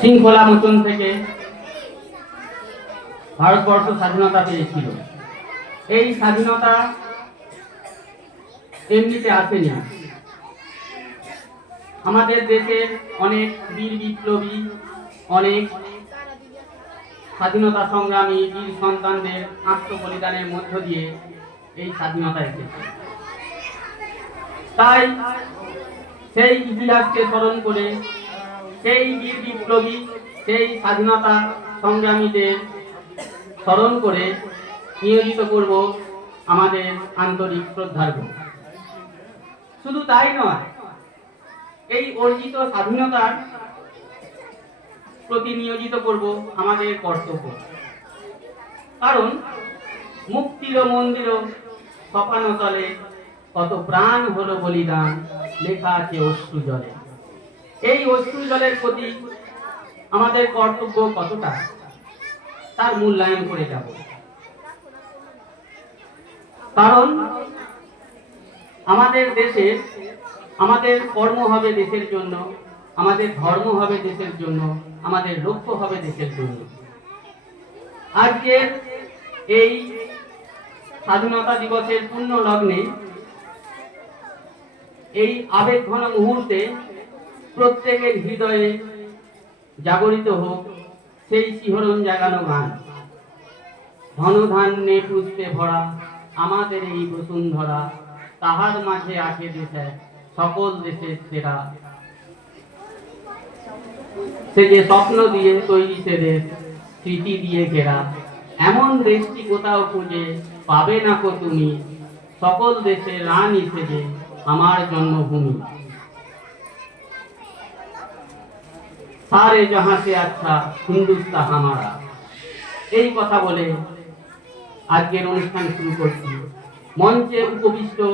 শৃঙ্খলা মোচন থেকে ভারতবর্ষ স্বাধীনতা পেয়েছিল। এই স্বাধীনতা এমনিতে আসেনি। আমাদের দেশের অনেক বীর বিপ্লবী, অনেক স্বাধীনতা সংগ্রামী বীর সন্তানদের আত্মবলিদানের মধ্য দিয়ে এই স্বাধীনতা এসেছে। তাই সেই ইতিহাসকে স্মরণ করে, সেই বীর বিপ্লবী, সেই স্বাধীনতা সংগ্রামীদের স্মরণ করে নিয়োজিত করব আমাদের আন্তরিক শ্রদ্ধার্ঘ। শুধু তাই নয়, এই অর্জিত স্বাধীনতার প্রতি নিয়োজিত করব আমাদের কর্তব্য। কারণ মুক্তির মন্দির সপানতলে কত প্রাণ হলো বলিদান, লেখা আছে অশ্রু জলে। এই অশ্রু জলের প্রতি আমাদের কর্তব্য কতটা, তার মূল্যায়ন করে যাব। কারণ আমাদের দেশে আমাদের কর্ম হবে দেশের জন্য, আমাদের ধর্ম হবে দেশের জন্য, আমাদের লক্ষ্য হবে দেশের জন্য। আজকের এই স্বাধীনতা দিবসের পূর্ণ লগ্নে, এই আবেগঘন মুহূর্তে প্রত্যেকের হৃদয়ে জাগরিত হোক সেই শিহরণ জাগানো গান। ধনধান্যে পুষ্পে ভরা আমাদের এই বসুন্ধরা, তাহার মাঝে আছে দেশে সকল দেশের সেরা। সে যে স্বপ্ন দিয়ে তৈরি সে দেশ, স্মৃতি দিয়ে ঘেরা, এমন দেশটি কোথাও খুঁজে পাবে না কো তুমি, সকল দেশে রানী সেজে আমার জন্মভূমি। সারে জহাঁ সে আচ্ছা হিন্দুস্তান হামারা। এই কথা বলে আজকের অনুষ্ঠান শুরু করছি। মঞ্চে উপবিষ্ট